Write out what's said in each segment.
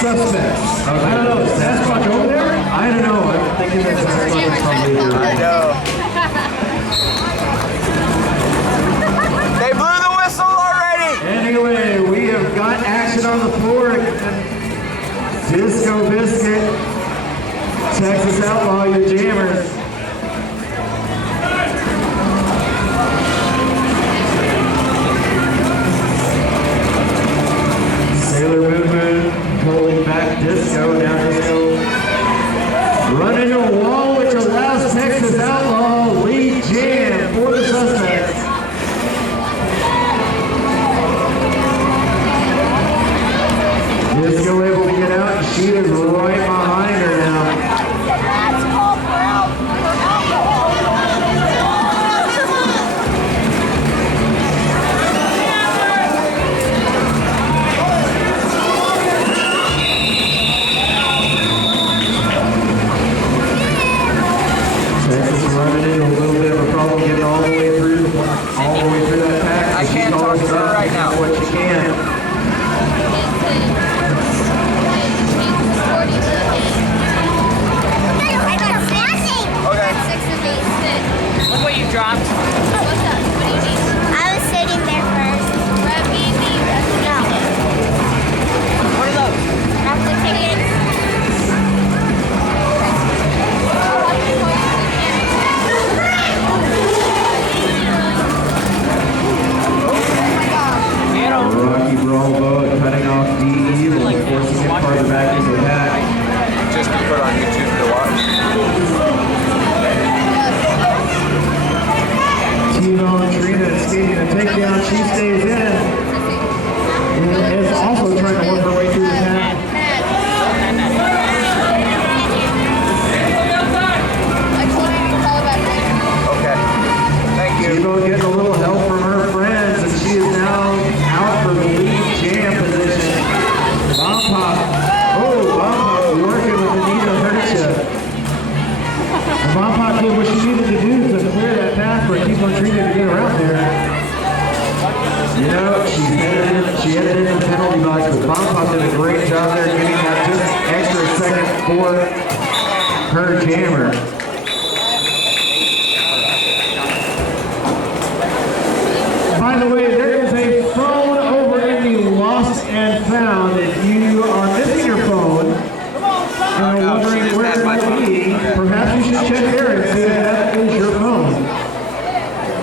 suspects. Okay. I don't know, is Sasquatch over there? I don't know, I'm thinking that Sasquatch is probably here. I know. They blew the whistle already! Anyway, we have got action on the floor. Disco Biscuit, Texas Outlaw, your jammers. Sailor Moon Moon pulling back Disco, now Disco running a wall which allows Texas Outlaw lead jam for the suspects. Disco able to get out, and she is right behind her now. Texas running into a little bit of a problem getting all the way through that pack. I can't talk to her right now. What you can. Look what you dropped. What's up? What do you need? I was sitting there first. Grab me. No. What are those? That's the tickets. Rocky Bravo cutting off DE, forcing it farther back into the pack. Just to put on YouTube to watch. T-Bone Trina skating a takedown, she stays in. And is also trying to work her way through the pack. Okay. Thank you. T-Bone getting a little help from her friends, and she is now out for the lead jam position. Bomb Pop. Oh, Bomb Pop working with Anita Hertscha. And Bomb Pop did what she needed to do to clear that path for T-Bone Trina to get around there. You know, she headed into the penalty box, but Bomb Pop did a great job there getting that just extra second for her jammer. By the way, there is a phone over in the Lost and Found. If you are missing your phone and are wondering where it might be, perhaps you should check there and see if that is your phone.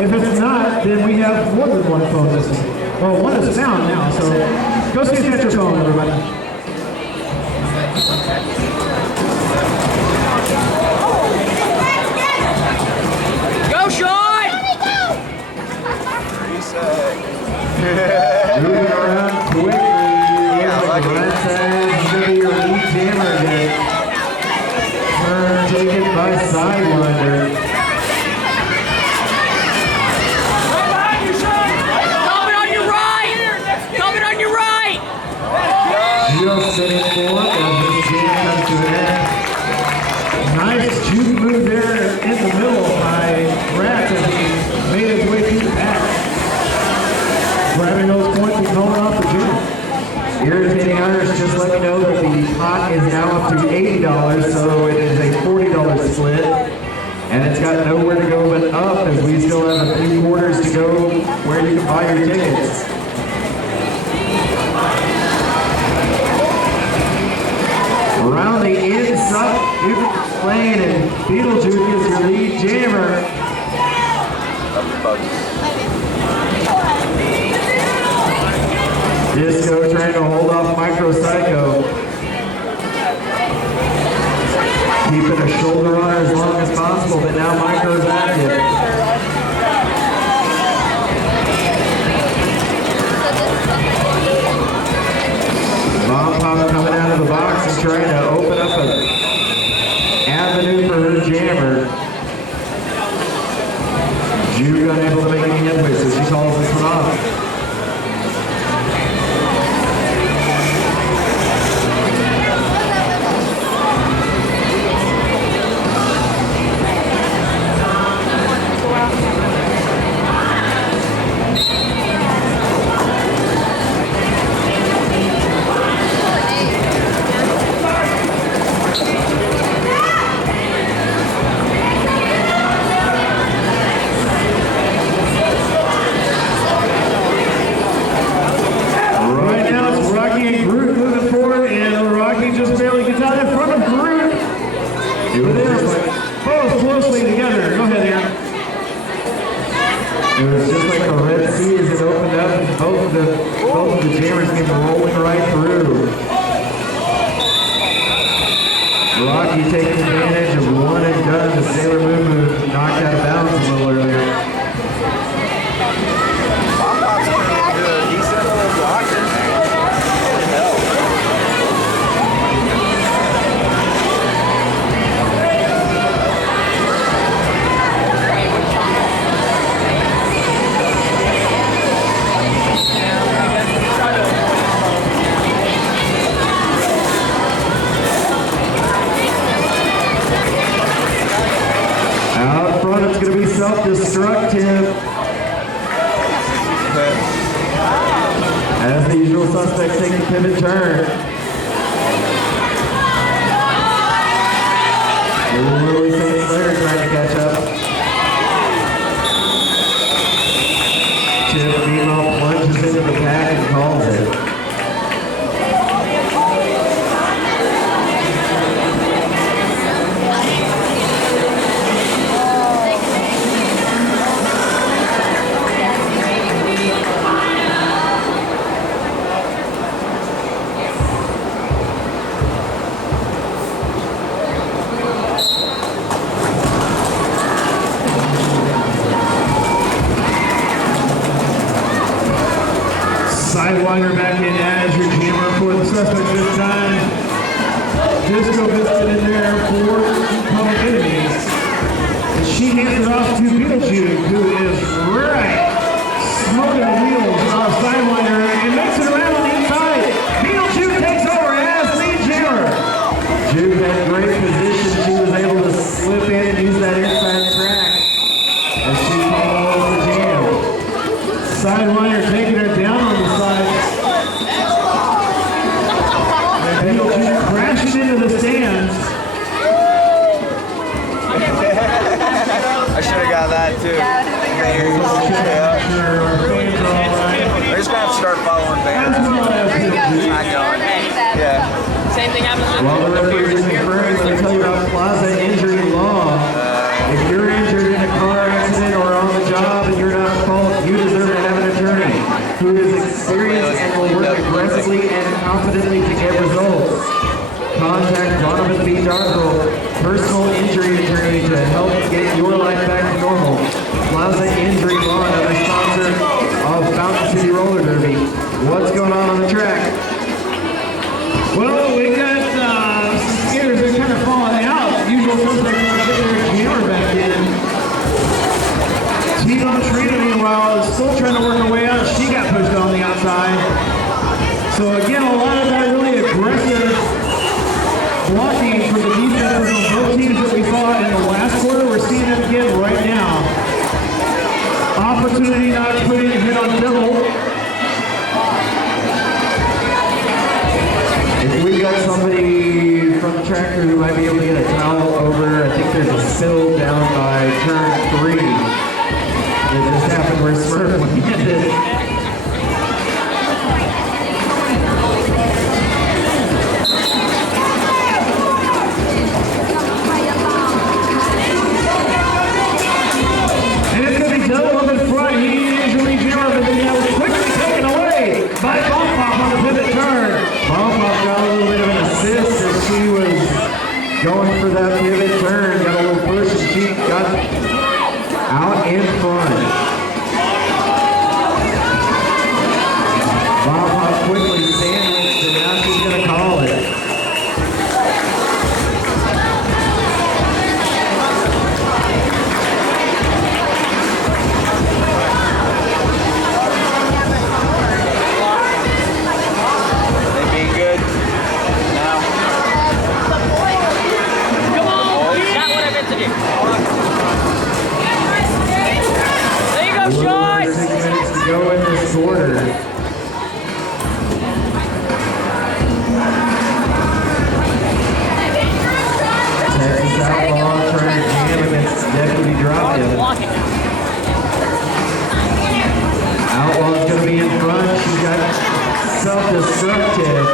If it's not, then we have more than one phone missing. Well, one is found now, so go see if that's your phone, everybody. Go, Sean! Moving around quickly. Yeah, lucky. That's going to be your lead jammer again. Turn taken by Sidewinder. Coming on your right! Coming on your right! Just sitting for as this jam comes to an end. Nice juke move there in the middle by Ratch as he made his way through the pack. Grabbing those points and going off the jam. Irritating others, just let me know that the pot is now up to $80, so it is a $40 split. And it's got nowhere to go but up as we still have a few quarters to go where you can buy your tickets. Around the inside, Duke Lane and Beetlejuice is your lead jammer. Disco trying to hold off Micro Psycho. Keeping a shoulder on her as long as possible, but now Micro's active. Bomb Pop coming out of the box and trying to open up an avenue for her jammer. Juke unable to make any headway, so she calls this one off. It was just like the Red Sea as it opened up and both of the jammers came rolling right through. Rocky taking advantage of one and done. The Sailor Moon move knocked out of bounds a little earlier. Bombop's going to do a decent little block in there. Good help. Out front, it's going to be self-destructive. As the usual suspects take the pivot turn. Lily St. Clair trying to catch up. Chip meanwhile plunges into the pack and calls it. Sidewinder back in as your jammer for the suspect this time. Disco Biscuit in there for Public Enemies. And she hands it off to Beetlejuice, who is right smoking the wheels of Sidewinder and makes it around on the inside. Beetlejuice takes over as the jammer. Jude had great position. She was able to slip in and use that inside track as she follows the jam. Sidewinder taking her down on the side. And Beetlejuice crashes into the stands. I should have got that too. Yeah. They're just going to have to start following bands. I know. Yeah. Same thing happens with While the referee is conferring, let me tell you about Plaza Injury Law. If you're injured in a car accident or on the job and you're not at fault, you deserve to have an attorney who is experienced and will work aggressively and confidently to get results. Contact Donovan B. Darkle, personal injury attorney, to help get your life back to normal. Plaza Injury Law, another sponsor of Fountain City Roller Derby. What's going on the track? Well, we got some skiers that are kind of falling out. Usual suspects are getting their jammer back in. Tina Trina, meanwhile, is still trying to work her way out. She got pushed on the outside. So again, a lot of that really aggressive blocking from the defenses on both teams that we saw in the last quarter. We're seeing it again right now. Opportunity not putting a hit on Devil. If we got somebody from the tractor who might be able to get a towel over, I think there's a spill down by turn 3. It just happened where Smurf landed. And it's going to be Devil up in front. He usually jammer, but then that was quickly taken away by Bomb Pop on the pivot turn. Bomb Pop got a little bit of an assist as she was going for that pivot turn. Got a little push and she got out in front. Bomb Pop quickly sandwiched and now she's going to call it. They being good now. Come on, got what I meant to do. There you go, A little over Joyce. 6 minutes to go in this quarter. Texas Outlaw trying to jam against Deputy Dropkill. Blocking. Outlaw's going to be in front. She's got self-destructive.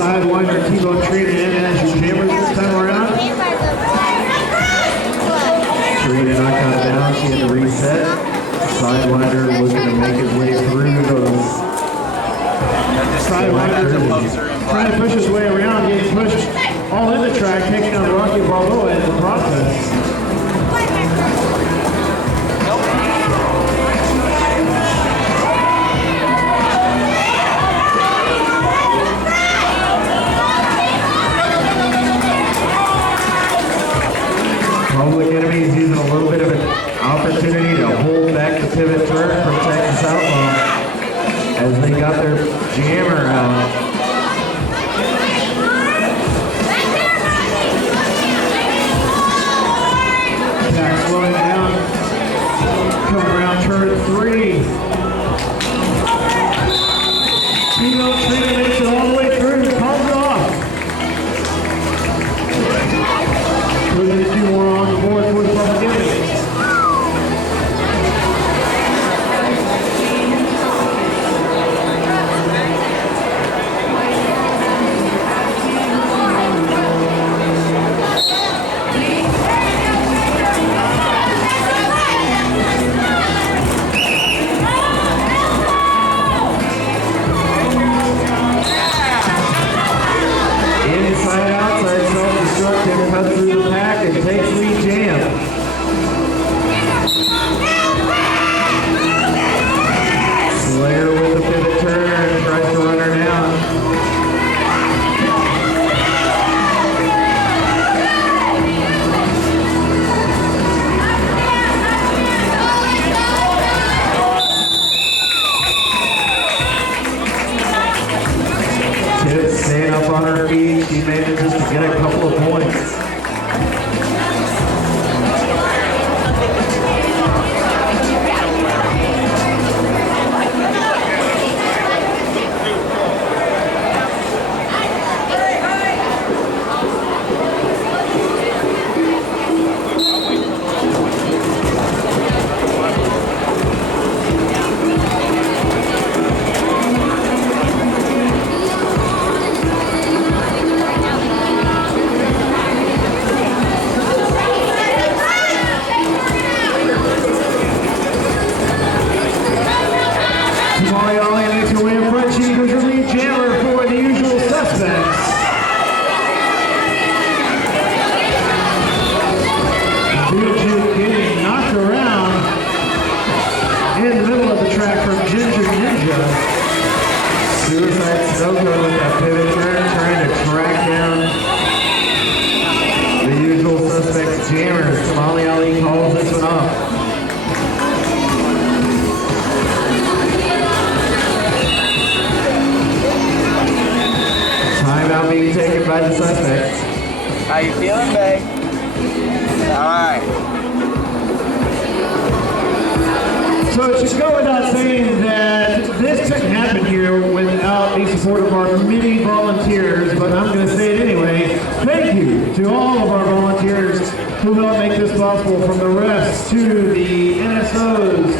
Sidewinder T-Bone Trina in as your jammers this time around. Trina knocked out down, she had to reset. Sidewinder looking to make his way through those. Sidewinder trying to push his way around, getting pushed all in the track, taking on Rocky Balboa in the process. Public Enemies using a little bit of an opportunity to hold back the pivot turn, protect the southpaw as they got their jammer out. Attack slowing down, coming around turn 3. T-Bone Trina makes it all the way through, calls it off. Looking to do more on the board for the Public Enemies. Inside, outside, self-destructive, cuts through the pack and takes lead jam. Slayer with the pivot turn, tries to run her down. Tibbs staying up on her feet, she manages to get a couple of points. Suicide Snowbird with that pivot turn, trying to track down the usual suspects, jammers. Tamale Ali calls this one off. Timeout being taken by the suspects. How you feeling, babe? All right. So it should go without saying that this couldn't happen here without the support of our many volunteers, but I'm going to say it anyway. Thank you to all of our volunteers who helped make this possible, from the refs to the NSOs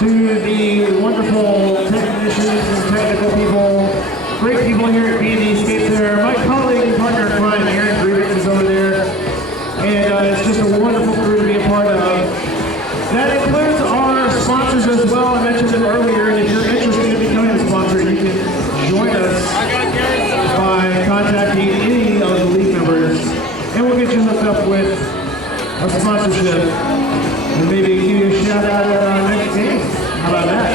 to the wonderful technicians and technical people, great people here at B&E Skates there. My colleague and partner in crime, Aaron Grubitz, is over there, and it's just a wonderful crew to be a part of. That includes our sponsors as well. I mentioned them earlier, and if you're interested in becoming a sponsor, you can join us by contacting any of the league members, and we'll get you hooked up with a sponsorship, and maybe give you a shout out at our next game. How about that?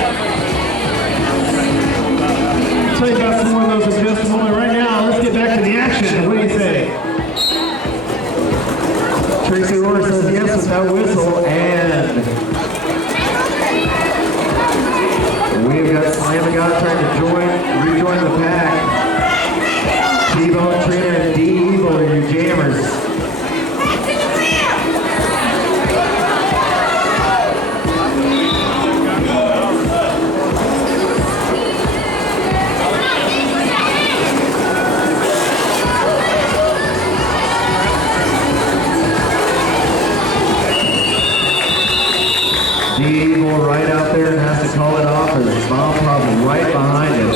I'll tell you about some more of those in just a moment. Right now, let's get back to the action. What do you say? Tracy Rohr says yes with that whistle, and we've got Slam God trying to rejoin the pack. T-Bone Trina and D-Evil are your jammers. D-Evil right out there and has to call it off, and Smile Pop right behind him.